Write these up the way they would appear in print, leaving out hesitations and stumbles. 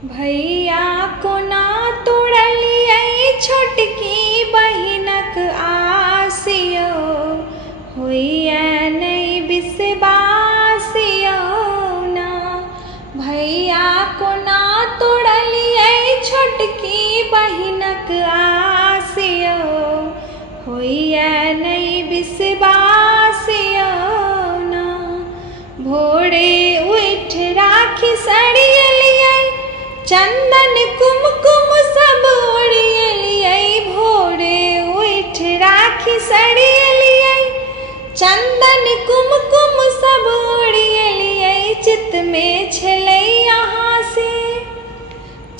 भैया को ना तोड़लियै छोटकी बहिनक आसियो, होइए नहीं विश्वासियो ना। भैया को ना तोड़लियै छोटकी बहिनक आसियो, होइए नहीं विश्वासियो ना। भोरे उठ राखी सड़ियलियै, चंदन कुमकुम सब ओढ़ियलियै। भोरे उठ राखी सड़ियलियै, चंदन कुमकुम सब ओढ़ियलियै। चित्त में छलै यहाँ से,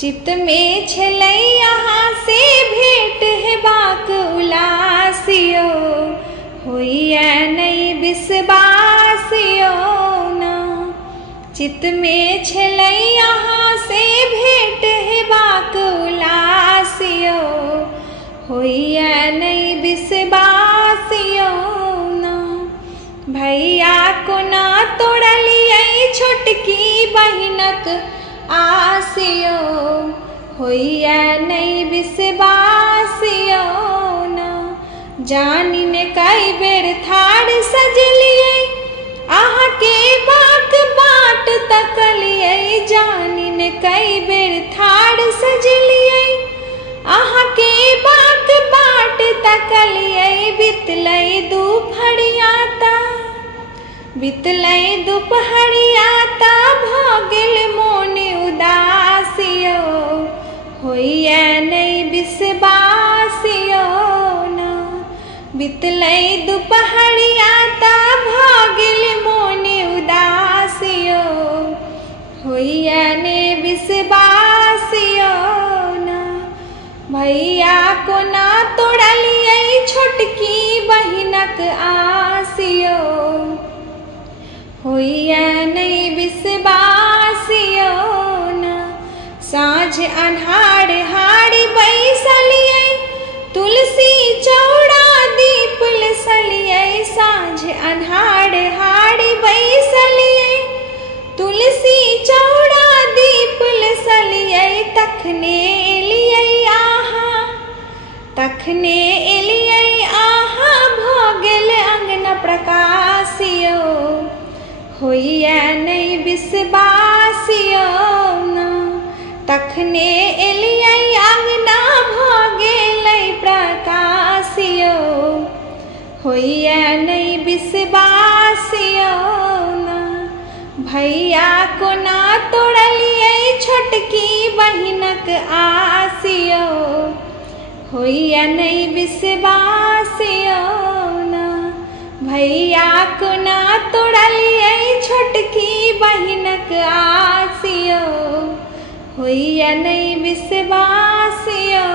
चित्त में छलै यहाँ से भेंट हेबाक उलासियो, होइए नहीं विश्वासियो ना। चित्त में छलै यहाँ से भेंट हेबाक उलासियो, होइए नहीं विश्वासियो ना। भैया को ना तोड़लियै छोटकी बहिनक आसियो, होइए नहीं विश्वासियो ना। जानी ने कई बेर थार सजलियै, आहा के बाक बाट तकलियै। जानी ने कई बेर थार सजलियै, आहा के बाक बाट तकलियै। बितलै दुपहरिया ता, बितलै दुपहरिया ता भऽ गेल मोन उदासियो, होइए नहीं विश्वासियो ना। बितलै दुपहरिया ता भऽ गेल मोन उदासियो, होइए नहीं विश्वासियो ना। भैया को ना तोड़लियै छोटकी बहिनक आसियो, होइए नहीं विश्वासियो ना। साँझ अन्हार हारी बैसलियै, तुलसी चौड़ा दीप लेसलियै। साँझ अन्हार हारी बैसलियै, तुलसी चौड़ा दीप लेसलियै। तखने एलियै आहा, तखने एलियै आहा भऽ गेल अंगना प्रकाशियो, होइए नहीं विश्वासियो ना। तखने एलियै अंगना भऽ गेलै प्रकाशियो, होइए नहीं विश्वासियो ना। भैया को ना तोड़लियै छोटकी बहिनक आसियो, होइए नहीं विश्वासियो ना। भैया को ना तोड़लियै छोटकी बहिनक आसियो, होइए नहीं विश्वासियो।